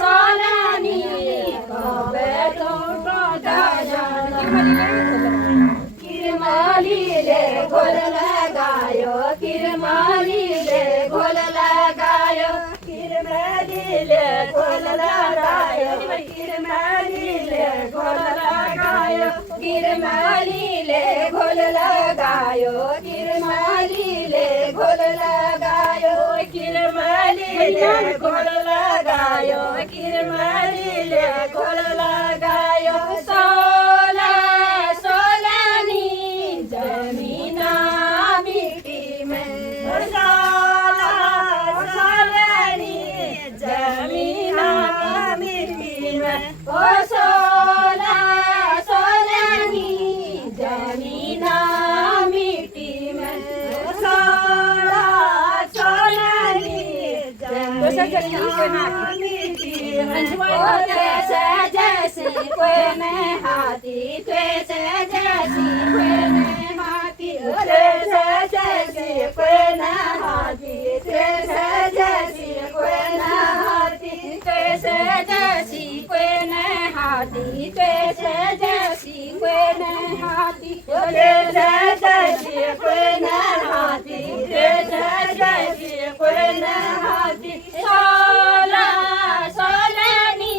सोलानी कबे तो किरमालीले घोल लगायो किरमालीले घोल लगायो किरमालीले घोल लगायो किरमालीले घोल लगायो किरमालीले घोल लगायो किरमालीले घोल लगायो किरमालीले घोल लगायो किरमालीले घोल लगायो सोला सोलानी जमीना मिट्टी में सोला सोलानी जमीना मिट्टी में ओ सोला सोलानी जमीना मिट्टी में सोला सोलानी जमीना मिट्टी में ओ जैसे जैसी कोई में हाथी जैसे जैसी कोई में हाथी जैसे जैसी कोई न हाथी जैसे जैसी कोई न हाथी जैसे जैसी कोई न हाथी जैसे जैसी कोई न हाथी जैसे जैसी कोई न हाथी जैसे जैसी कोई न हाथी सोला सोलानी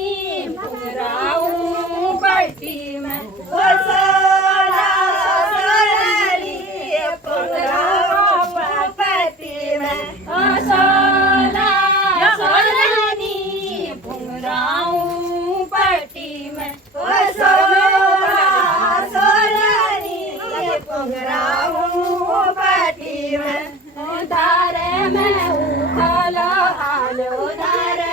पुराऊं बैठी मैं सोला सोलानी पुराऊं बैठी मैं सोला सोलानी पुराऊं बैठी मैं सोला सोलानी पुराऊं बैठी मैं धारे में उखलो आलो धारे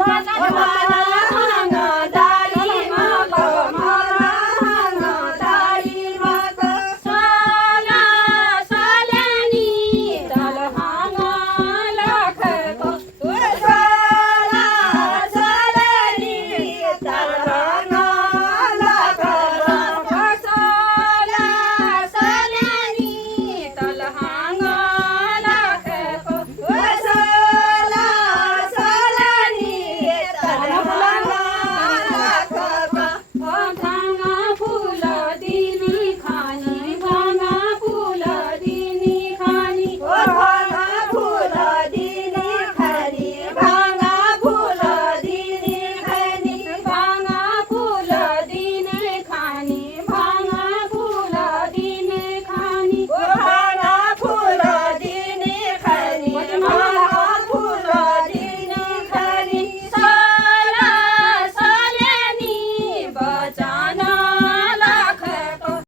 मानाने